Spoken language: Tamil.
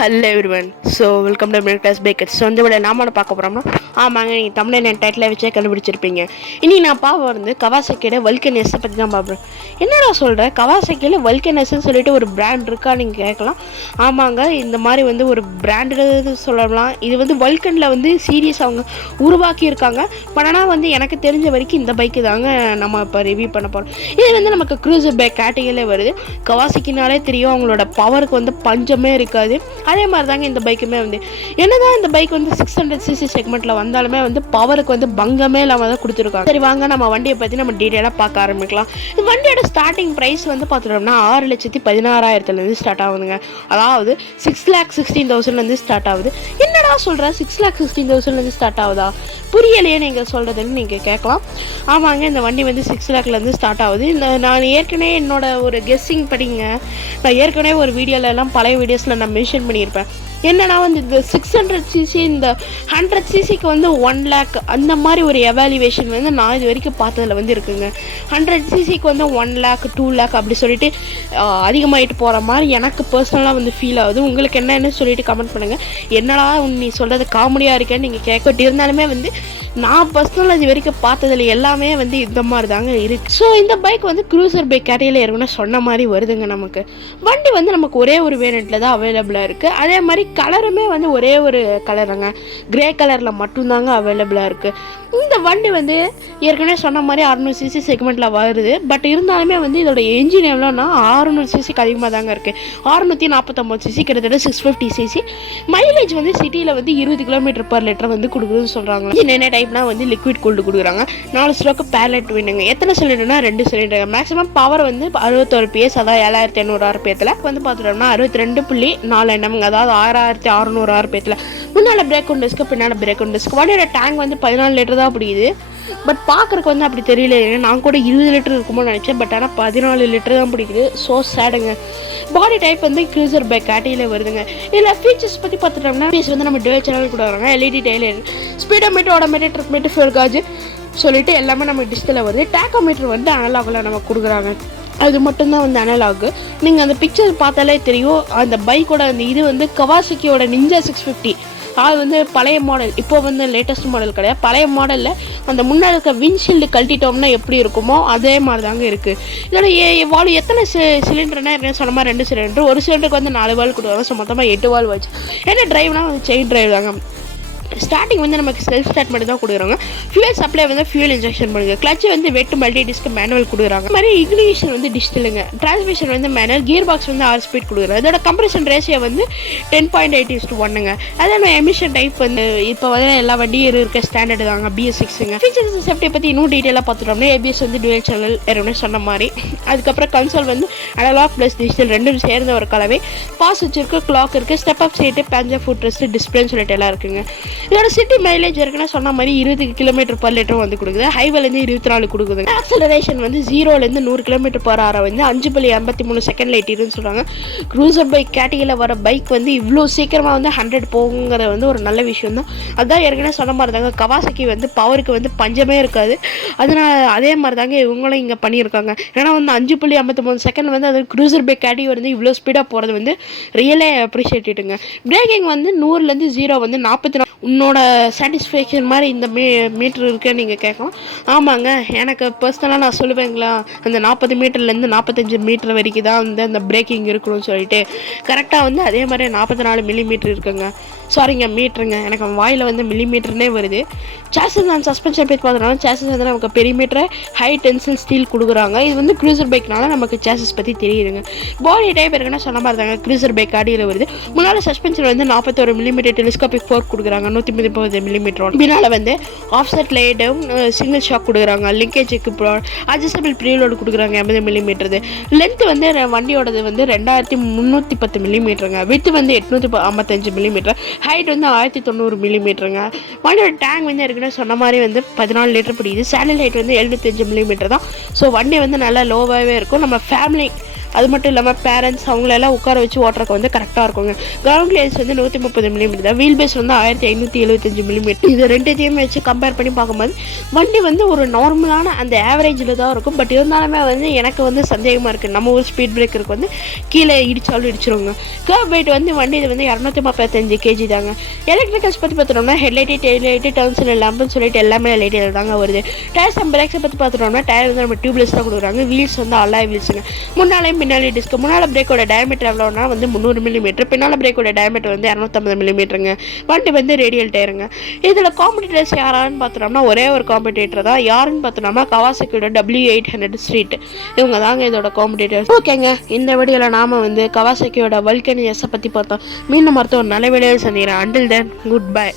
Hello everyone. So welcome to Middle Class Bakers. So இந்த விட நாம பார்க்க போகிறோம்னா ஆமாங்க நீங்கள் தமிழ் என் டைட்டில் வச்சே கண்டுபிடிச்சிருப்பீங்க. இனி நான் வந்து கவாசக்கியோட வல்கன் எஸ்ஸை பற்றி தான் பார்ப்பேன். என்னடா சொல்கிறேன், கவாசக்கியில் வல்கன் எஸ்ன்னு சொல்லிட்டு ஒரு பிராண்ட் இருக்கா நீங்கள் கேட்கலாம். ஆமாங்க, இந்த மாதிரி ஒரு பிராண்டு சொல்லலாம். இது வல்கனில் சீரியஸ் அவங்க உருவாக்கியிருக்காங்க. பட் ஆனால் எனக்கு தெரிஞ்ச வரைக்கும் இந்த பைக்கு தாங்க நம்ம இப்போ ரிவ்யூ பண்ண போகிறோம். இது நமக்கு க்ரூசர் பைக் கேட்டகரியிலே வருது. கவாசக்கினாலே தெரியும் அவங்களோட பவருக்கு பஞ்சமே இருக்காது. அதே மாதிரி தாங்க இந்த பைக்குமே என்னதான் இந்த பைக் 600cc செக்மெண்ட்ல வந்தாலுமே பவருக்கு பங்கமே இல்லாமல் தான் கொடுத்துருக்காங்க. சரி வாங்க நம்ம வண்டியை பற்றி நம்ம டீட்டெயிலாக பார்க்க ஆரம்பிக்கலாம். இந்த வண்டியோட ஸ்டார்டிங் ப்ரைஸ் பார்த்துட்டோம்னா 6,16,000 ஸ்டார்ட் ஆகுதுங்க. அதாவது 6,16,000 ஸ்டார்ட் ஆகுது. என்னடா சொல்கிற, 6,16,000 ஸ்டார்ட் ஆகுதா? புரியலையே நீங்கள் சொல்கிறதுன்னு நீங்கள் கேட்கலாம். ஆமாங்க, இந்த வண்டி 6 lakhலேருந்து ஸ்டார்ட் ஆகுது. நான் ஏற்கனவே என்னோட ஒரு கெஸ்ஸிங் படிங்க, நான் ஏற்கனவே ஒரு வீடியோலலாம் பழைய வீடியோஸில் நான் மென்ஷன் பண்ணியிருப்பேன். என்னன்னா இந்த 600cc இந்த 100cc 1 lakh அந்த மாதிரி ஒரு எவாலுவேஷன் நான் இது வரைக்கும் பார்த்ததில் இருக்குங்க. 100cc 1 lakh 2 lakh அப்படி சொல்லிட்டு அதிகமாகிட்டு போகிற மாதிரி எனக்கு பர்சனலாக ஃபீல் ஆகுது. உங்களுக்கு என்னன்னு சொல்லிட்டு கமெண்ட் பண்ணுங்கள். என்னடா நீ சொல்கிறது காமெடியாக இருக்கேன்னு நீங்கள் கேட்கட்டு இருந்தாலுமே நான் பர்சனலாக இது வரைக்கும் பார்த்ததில் எல்லாமே இந்த மாதிரி தாங்க இருக்குது. ஸோ இந்த பைக் க்ரூசர் பைக் கேட்டகரியில் இருக்குன்னு சொன்ன மாதிரி வருதுங்க. நமக்கு வண்டி நமக்கு ஒரே ஒரு வேரியண்ட்டில் தான் அவைலபிளாக இருக்குது. அதே மாதிரி கலருமே ஒரே ஒரு கலருங்க, கிரே கலரில் மட்டும்தாங்க அவைலபிளாக இருக்குது. இந்த வண்டி ஏற்கனவே சொன்ன மாதிரி 600cc செக்மெண்ட்டில் வருது. பட் இருந்தாலுமே இதோட என்ஜின் எவ்வளோன்னா 600cc அதிகமாக தாங்க இருக்குது. 649cc கிட்டத்தட்ட 650cc. மைலேஜ் சிட்டியில் 20 km/லிட்டர் கொடுக்குதுன்னு சொல்கிறாங்க. என்ன டைப்னா லிக்விட் கூல்டு கொடுக்குறாங்க. 4 ஸ்ட்ரோக்கு பேலட் வேணுங்க. எத்தனை சிலிண்டர்னா 2 சிலிண்டர். மேக்ஸிமம் பவர் 61 PS, அதாவது 7,500 RPMத்தில் பார்த்துட்டோம்னா 62.4 Nm, அதாவது 6,600 RPMத்தில். முன்னால் பிரேக் ஒன் டிஸ்க்கு, பின்னால் பிரேக் ஒன் டிஸ்க். வண்டியோட டேங்க் 14 லிட்டர் தான் பிடிக்குது. பட் பார்க்குறக்கு அப்படி தெரியல. நான் கூட 20 லிட்டர் இருக்குமோ நினச்சேன். பட் ஆனால் 14 லிட்டர் தான் பிடிக்குது. ஸோ சேடுங்க. பாடி டைப் க்ரூசர் பைக் கேட்டகரியில் வருதுங்க. இதில் ஃபீச்சர்ஸ் பற்றி பார்த்துட்டோம்னா நம்ம டுவல் சேனல் கொடுக்குறாங்க. LED டைலர், speedometer, automatic, trip meter, fuel gauge சொல்லிட்டு எல்லாமே நம்ம டிஸ்பிளேல வருது. டேக்கோமீட்டர் அனலாகில் நம்ம கொடுக்குறாங்க. அது மட்டும்தான் அனலாகு. நீங்கள் அந்த பிக்சர் பார்த்தாலே தெரியும். அந்த பைக்கோட அந்த இது கவாசக்கியோட நிஞ்சா 650. அது பழைய மாடல். இப்போ லேட்டஸ்ட் மாடல் கிடையாது. பழைய மாடலில் அந்த முன்னாடி இருக்க விண்ட்ஷீல்டு கழட்டிட்டோம்னா எப்படி இருக்குமோ அதே மாதிரி தாங்க இருக்குது. இதோட வால்வ் எத்தனை சிலிண்டர்னா சொன்ன மாதிரி 2 சிலிண்டர். ஒரு சிலிண்டருக்கு 4 வால்வ் கொடுக்குறாங்க. ஸோ மொத்தமாக 8 வால்வ் வச்சு. என்ன டிரைவ்னா செயின் டிரைவ் தாங்க. ஸ்டார்டிங் நமக்கு செல்ஃப் ஸ்டார்ட் மட்டும் தான் கொடுக்குறாங்க. ஃபியூல் சப்ளை ஃபியூல் இன்ஜெக்ஷன் பண்ணுங்க. Clutch wet multi disc manual கொடுக்குறாங்க. மாதிரி இக்னிஷன் டிஜிட்டலுங்க. Transmission manual. Gear box 6 speed கொடுக்குறாங்க. இதோட கம்ப்ரஷன் ரேஷியோ 10.8:1ங்க. அதான் எமிஷன் டைப் இப்போ எல்லா வண்டியும் இருக்க ஸ்டாண்டர்டு தாங்க. BS6ங்க. ஃபீச்சர்ஸ் சேஃப்டியை பற்றி இன்னும் டீட்டெயிலாக பார்த்துட்டோம்னா ABS டுவல் சேனல் ஏற்கனவே சொன்ன மாதிரி. அதுக்கப்புறம் கன்சோல் அனலாக் ப்ளஸ் டிஜிட்டல் ரெண்டும் சேர்ந்த ஒரு கலவை. பாஸ் வச்சிருக்கு, கிளாக் இருக்குது, ஸ்டெப் அப் சீட்டு, பேஞ்சர் ஃபுட் ரெஸ்ட், டிஸ்பிளேன்னு சொல்லிட்டு எல்லாம் இருக்குங்க. இதோட சிட்டி மைலேஜ் இருக்குன்னா சொன்ன மாதிரி 20 km/லிட்டர் கொடுக்குது. ஹைவேலேருந்து 24 கொடுக்குது. ஆக்சலரேஷன் 0லேருந்து 100 km/h 5.83 செகண்ட்ல எட்டிருன்னு சொல்கிறாங்க. க்ரூசர் பைக் கேட்டகரியில் வர பைக் இவ்வளோ சீக்கிரமாக 100 போகுங்கிறது ஒரு நல்ல விஷயம் தான். அதுதான் ஏற்கனவே சொன்ன மாதிரி தாங்க கவாசக்கி பவருக்கு பஞ்சமே இருக்காது. அதனால் அதே மாதிரி தாங்க இவங்களும் இங்கே பண்ணியிருக்காங்க. ஏன்னா 5.53 செகண்ட் அது க்ரூசர் பைக் கேட்டகரி இவ்வளோ ஸ்பீடாக போகிறது ரியலே அப்ரிஷியேட்டுங்க. பிரேக்கிங் 100லேருந்து 0 44. உன்னோட சாட்டிஸ்ஃபேக்ஷன் மாதிரி இந்த மீட்ரு இருக்குன்னு நீங்கள் கேட்கலாம். ஆமாங்க, எனக்கு பர்சனலாக நான் சொல்லுவேங்களா, அந்த 40 மீட்டர்லேருந்து 45 மீட்டர் வரைக்கும் தான் அந்த பிரேக்கிங் இருக்கணும்னு சொல்லிட்டு கரெக்டாக அதே மாதிரி 44 மில்லிமீட்டர் இருக்குங்க. சாரிங்க, மீட்டருங்க. எனக்கு வாயில் மில்லிமீட்டர்னே வருது. சாசஸ் அண்ட் சஸ்பென்ஷன் பற்றி பார்த்தோம்னா சாசஸ் நமக்கு பெரிமீட்டர் ஹை டென்சில் ஸ்டீல் கொடுக்குறாங்க. இது க்ரூசர் பைக்னால நமக்கு சாசஸ் பற்றி தெரியுதுங்க. பாடி டைப் இருக்குன்னா சொன்ன மாதிரி தாங்க க்ரூசர் பைக் அடியில் வருது. முன்னால் சஸ்பென்ஷன் 41 மில்லிமீட்டர் டெலிஸ்கோபிக் ஃபோர்க் கொடுக்குறாங்க. 130 மில்லிமீட்டர். பின்னால் ஆஃப்செட் லேடும் சிங்கிள் ஷாக் கொடுக்குறாங்க. லிங்கேஜுக்கு அட்ஜஸ்டபிள் ப்ரீலோடு கொடுக்குறாங்க. 80 millimetre. Length வண்டியோடது 2310 மில்லிமீட்டருங்க. With 855 millimetre. Height 1090 மில்லிமீட்டருங்க. வண்டியோட டேங்க் இருக்குன்னு சொன்ன மாதிரி 14 லிட்டர் பிடிக்குது. சேனல் ஹைட் 75 மில்லிமீட்டர் தான். ஸோ வண்டி நல்லா லோவாகவே இருக்கும். நம்ம ஃபேமிலி அது மட்டும் இல்லாமல் பேரண்ட்ஸ் அவங்களெல்லாம் உட்கார வச்சு ஓட்டுறக்கு வந்து கரெக்டாக இருக்குங்க. கிரவுண்ட் கிளியரன்ஸ் வந்து 130 மில்லிமீட்டர் தான், வீல் பேஸ் வந்து 1575 மில்லிமீட்டர். இது ரெண்டுத்தையும் வச்சு கம்பேர் பண்ணி பார்க்கும்போது வண்டி வந்து ஒரு நார்மலான அந்த ஆவரேஜில் தான் இருக்கும். பட் இருந்தாலுமே வந்து எனக்கு வந்து சந்தேகமாக இருக்குது, நம்ம ஒரு ஸ்பீட் பிரேக்கருக்கு வந்து கீழே இடித்தாலும் இடிச்சிருவாங்க. கர்வ் வெயிட் வந்து வண்டி இது வந்து 235 kg தாங்க. எலக்ட்ரிக்கல்ஸ் பற்றி பார்த்தோம்னா ஹெட்லைட்டு, டெய்லைட்டு, டர்ன்ஸில் லேம்புன்னு சொல்லிட்டு எல்லாமே லைட்டில் தாங்க வருது. டயர்ஸ் அண்ட் பிரேக்ஸை பற்றி பார்த்துட்டோம்னா டயர் வந்து நம்ம டியூப்லெஸ் தான் கொடுக்குறாங்க. வீல்ஸ் வந்து அலாய் வீல்ஸுங்க. முன்னாலையும் பின்னாலே டிஸ்க். முன்னால் பிரேக்கோட டயமீட்டர் எவ்வளோனா வந்து 300 மில்லிமீட்டர், பின்னால் பிரேக்கோட டயமீட்டர் வந்து 250 மில்லிமீட்டருங்க. வண்டி வந்து ரேடியல் டயருங்க. இதில் காம்படிட்டர்ஸ் யாரான்னு பார்த்தோம்னா ஒரே ஒரு காம்படிட்டர் தான். யாருன்னு பார்த்தோம்னா கவாசக்கியோட W800 ஸ்ட்ரீட், இவங்க தாங்க இதோட காம்படிட்டர்ஸ். ஓகேங்க, இந்த வீடியோவில் நாம் வந்து கவாசக்கியோட வல்கன் எஸ்ஸை பற்றி பார்த்தோம். மீண்டும் மருத்துவ நல்ல வீடியோவில் சந்திக்கிறேன். Until then good bye.